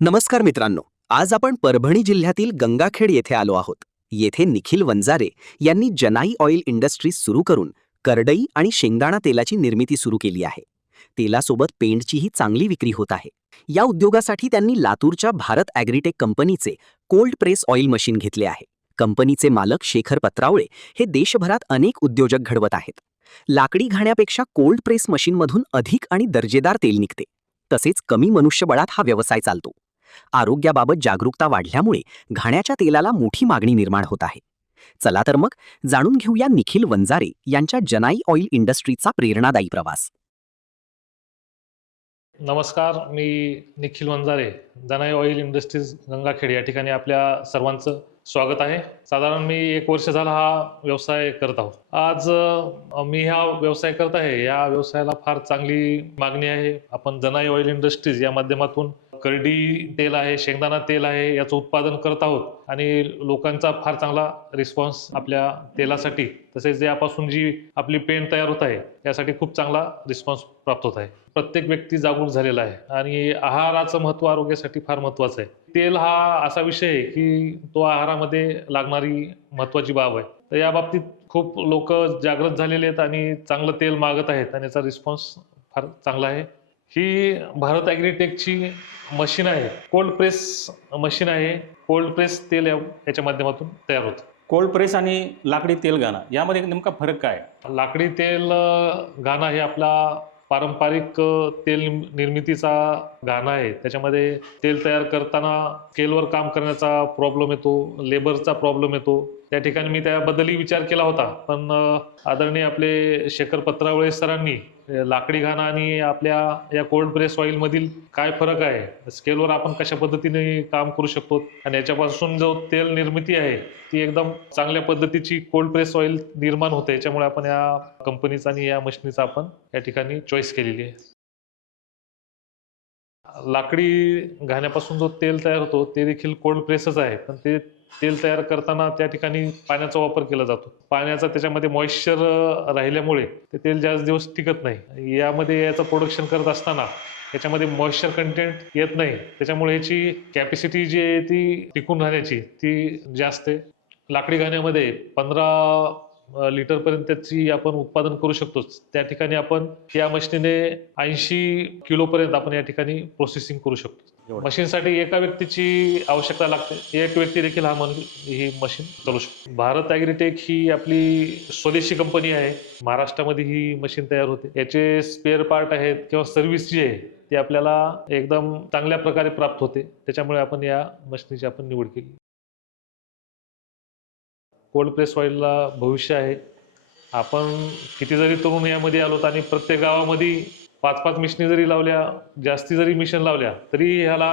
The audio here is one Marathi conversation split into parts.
नमस्कार मित्रांनो. आज आपण परभणी जिल्ह्यातील गंगाखेड येथे आलो आहोत. येथे निखिल वंजारे यांनी जनाई ऑइल इंडस्ट्रीज सुरू करून करडई आणि शेंगदाणा तेलाची निर्मिती सुरू केली आहे. तेलासोबत पेंटचीही चांगली विक्री होत आहे. या उद्योगासाठी त्यांनी लातूरच्या भारत ॲग्रीटेक कंपनीचे कोल्ड प्रेस ऑइल मशीन घेतले आहे. कंपनीचे मालक शेखर पत्रावळे हे देशभरात अनेक उद्योजक घडवत आहेत. लाकडी घाण्यापेक्षा कोल्ड प्रेस मशीनमधून अधिक आणि दर्जेदार तेल निघते. तसेच कमी मनुष्यबळात हा व्यवसाय चालतो. आरोग्याबाबत जागरूकता वाढल्यामुळे घाण्याच्या तेलाला मोठी मागणी निर्माण होत आहे. चला तर मग जाणून घेऊया निखिल वंजारे यांच्या जनाई ऑइल इंडस्ट्रीचा प्रेरणादायी प्रवास. नमस्कार, मी निखिल वंजारे, जनाई ऑइल इंडस्ट्रीज गंगाखेड या ठिकाणी आपल्या सर्वांचं स्वागत आहे. साधारण मी 1 वर्ष झाला हा व्यवसाय करत आहोत. आज मी हा व्यवसाय करत आहे. या व्यवसायाला फार चांगली मागणी आहे. आपण जनाई ऑइल इंडस्ट्रीज या माध्यमातून करडी तेल आहे, शेंगदाणा तेल आहे, याचं उत्पादन करत आहोत आणि लोकांचा फार चांगला रिस्पॉन्स आपल्या तेलासाठी, तसेच यापासून जी आपली पेंट तयार होत आहे यासाठी खूप चांगला रिस्पॉन्स प्राप्त होत आहे. प्रत्येक व्यक्ती जागरूक झालेला आहे आणि आहाराचं महत्त्व आरोग्यासाठी फार महत्त्वाचं आहे. तेल हा असा विषय आहे की तो आहारामध्ये लागणारी महत्त्वाची बाब आहे. तर या बाबतीत खूप लोक जागृत झालेले आहेत आणि चांगलं तेल मागत आहेत आणि याचा रिस्पॉन्स फार चांगला आहे. ही भारत ॲग्रीटेकची मशीन आहे, कोल्ड प्रेस मशीन आहे. कोल्ड प्रेस तेल याच्या माध्यमातून तयार होतं. कोल्ड प्रेस आणि लाकडी तेल घाणा यामध्ये नेमका फरक काय आहे? लाकडी तेल घाणा हे आपला पारंपरिक तेल निर्मितीचा घाणा आहे. त्याच्यामध्ये तेल तयार करताना स्केलवर काम करण्याचा प्रॉब्लेम येतो, लेबरचा प्रॉब्लेम येतो. त्या ठिकाणी मी त्याबद्दलही विचार केला होता, पण आदरणीय आपले शेखर पत्रावळे सरांनी लाकडी घाणा आणि आपल्या या कोल्ड प्रेस ऑइलमधील काय फरक आहे, स्केलवर आपण कशा पद्धतीने काम करू शकतो आणि याच्यापासून जो तेल निर्मिती आहे ती एकदम चांगल्या पद्धतीची कोल्ड प्रेस ऑइल निर्माण होते. याच्यामुळे आपण या कंपनीचा आणि या मशीनीचा आपण या ठिकाणी चॉईस केलेली आहे. लाकडी घाण्यापासून जो तेल तयार होतो ते देखील कोल्ड प्रेसच आहे, पण ते तेल तयार करताना त्या ठिकाणी पाण्याचा वापर केला जातो. पाण्याचा त्याच्यामध्ये मॉइश्चर राहिल्यामुळे ते तेल जास्त दिवस टिकत नाही. यामध्ये याचं प्रोडक्शन करत असताना याच्यामध्ये मॉइश्चर कंटेंट येत नाही, त्याच्यामुळे याची कॅपॅसिटी जी आहे ती टिकून राहण्याची ती जास्त आहे. लाकडी घाण्यामध्ये 15 लिटरपर्यंत त्याची आपण उत्पादन करू शकतोच. त्या ठिकाणी आपण या मशीनीने 80 किलोपर्यंत आपण या ठिकाणी प्रोसेसिंग करू शकतो. मशीनसाठी एका व्यक्तीची आवश्यकता लागते. एक व्यक्ती देखील ही मशीन चालू शकतो. भारत ॲग्रीटेक ही आपली स्वदेशी कंपनी आहे. महाराष्ट्रामध्ये ही मशीन तयार होते. याचे स्पेअर पार्ट आहेत किंवा सर्व्हिस जी आहे ती आपल्याला एकदम चांगल्या प्रकारे प्राप्त होते. त्याच्यामुळे आपण या मशीनीची आपण निवड केली. कोल्ड प्रेस ऑइलला भविष्य आहे. आपण किती जरी तरुण यामध्ये आलोत आणि प्रत्येक गावामध्ये 5-5 मिशनी जरी लावल्या, जास्ती जरी मिशन लावल्या, तरी ह्याला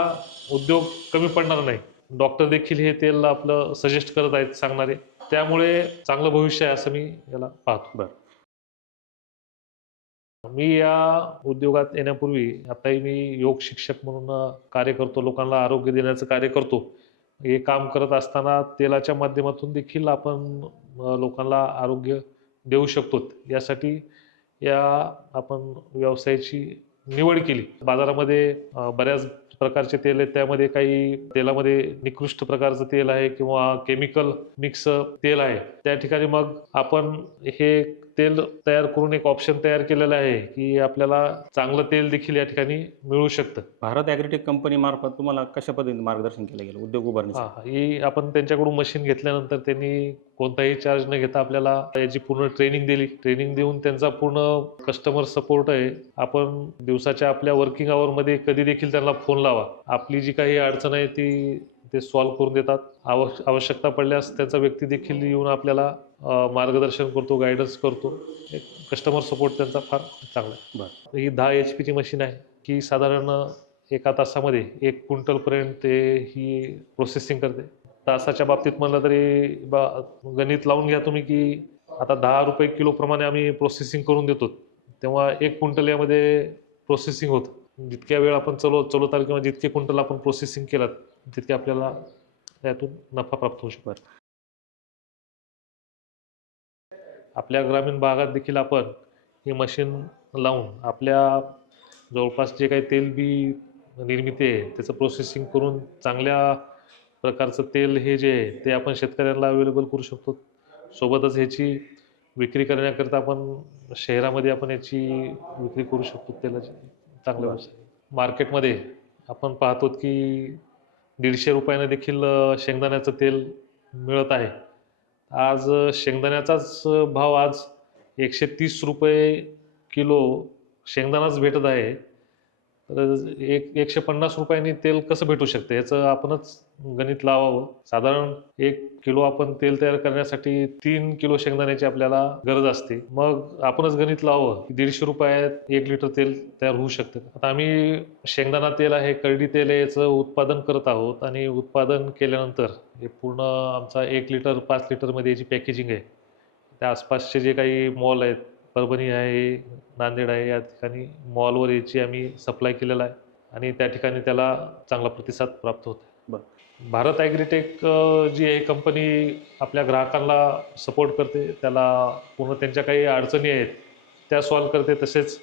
उद्योग कमी पडणार नाही. डॉक्टर देखील हे तेल आपलं सजेस्ट करत आहेत सांगणारे. त्यामुळे चांगलं भविष्य आहे असं मी याला पाहतो. बरं. मी या उद्योगात येण्यापूर्वी आताही मी योग शिक्षक म्हणून कार्य करतो. लोकांना आरोग्य देण्याचं कार्य करतो. हे काम करत असताना तेलाच्या माध्यमातून देखील आपण लोकांना आरोग्य देऊ शकतो. यासाठी या आपण व्यवसायाची निवड केली. बाजारामध्ये बऱ्याच प्रकारचे तेल आहेत. त्यामध्ये काही तेलामध्ये निकृष्ट प्रकारचं तेल आहे किंवा केमिकल मिक्स तेल आहे. त्या ठिकाणी मग आपण हे तेल तयार करून एक ऑप्शन तयार केलेलं आहे की आपल्याला चांगलं तेल देखील या ठिकाणी मिळू शकतं. भारत ॲग्रीटेक कंपनी मार्फत तुम्हाला कशा पद्धतीने मार्गदर्शन केलं गेलं उद्योग उभारणीसाठी? ही आपण त्यांच्याकडून मशीन घेतल्यानंतर त्यांनी कोणताही चार्ज न घेता आपल्याला याची पूर्ण ट्रेनिंग दिली. ट्रेनिंग देऊन त्यांचा पूर्ण कस्टमर सपोर्ट आहे. आपण दिवसाच्या आपल्या वर्किंग आवरमध्ये कधी देखील त्यांना फोन लावा. आपली जी काही अडचण आहे ती ते सॉल्व्ह करून देतात. आवश्यकता पडल्यास त्याचा व्यक्ती देखील येऊन आपल्याला मार्गदर्शन करतो, गायडन्स करतो. एक कस्टमर सपोर्ट त्यांचा फार चांगला आहे. बरं. ही 10 HP ची मशीन आहे की साधारण एका तासामध्ये 1 क्विंटलपर्यंत ते ही प्रोसेसिंग करते. तासाच्या बाबतीत म्हणलं तरी गणित लावून घ्या तुम्ही की आता ₹10 किलोप्रमाणे आम्ही प्रोसेसिंग करून देतो. तेव्हा 1 क्विंटल यामध्ये प्रोसेसिंग होतं. जितक्या वेळ आपण चालवताल किंवा जितके क्विंटल आपण प्रोसेसिंग केलात तितके आपल्याला त्यातून नफा प्राप्त होऊ शकतो. आपल्या ग्रामीण भागात देखील आपण ही मशीन लावून आपल्या जवळपास जे काही तेल बी निर्मिती आहे त्याचं प्रोसेसिंग करून चांगल्या प्रकारचं तेल हे जे आहे ते आपण शेतकऱ्यांना अवेलेबल करू शकतो. सोबतच ह्याची विक्री करण्याकरिता आपण शहरामध्ये आपण याची विक्री करू शकतो तेलाची. चांगला व्यवसाय. मार्केटमध्ये आपण पाहतो की 150 रुपयानं देखील शेंगदाण्याचं तेल मिळत आहे. आज शेंगदाण्याचाच भाव आज 130 रुपये किलो शेंगदाणाच भेटत आहे. तर 150 रुपयांनी तेल कसं भेटू शकतं याचं आपणच गणित लावावं. साधारण 1 किलो आपण तेल तयार करण्यासाठी 3 किलो शेंगदाण्याची आपल्याला गरज असते. मग आपणच गणित लावावं की 150 रुपयात 1 लिटर तेल तयार होऊ शकतं. आता आम्ही शेंगदाणा तेल आहे, करडी तेल आहे याचं उत्पादन करत आहोत आणि उत्पादन केल्यानंतर हे पूर्ण आमचा 1 लिटर 5 लिटरमध्ये याची पॅकेजिंग आहे. त्या आसपासचे जे काही मॉल आहेत, परभणी आहे, नांदेड आहे, या ठिकाणी मॉलवर याची आम्ही सप्लाय केलेला आहे आणि त्या ठिकाणी त्याला चांगला प्रतिसाद प्राप्त होत आहे. भारत ॲग्रीटेक जी आहे कंपनी आपल्या ग्राहकांना सपोर्ट करते. त्याला पूर्ण त्यांच्या काही अडचणी आहेत त्या सॉल्व्ह करते. तसेच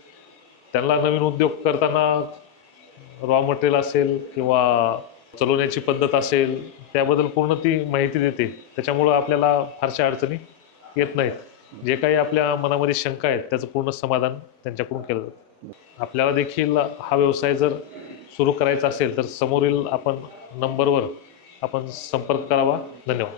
त्यांना नवीन उद्योग करताना रॉ मटेरियल असेल किंवा चालवण्याची पद्धत असेल त्याबद्दल पूर्ण ती माहिती देते. त्याच्यामुळं आपल्याला फारशा अडचणी येत नाहीत. जे काही आपल्या मनामध्ये शंका आहेत त्याचं पूर्ण समाधान त्यांच्याकडून केलं जातं. आपल्याला देखील हा व्यवसाय जर सुरू करायचा असेल तर समोरील आपण नंबरवर आपण संपर्क करावा. धन्यवाद.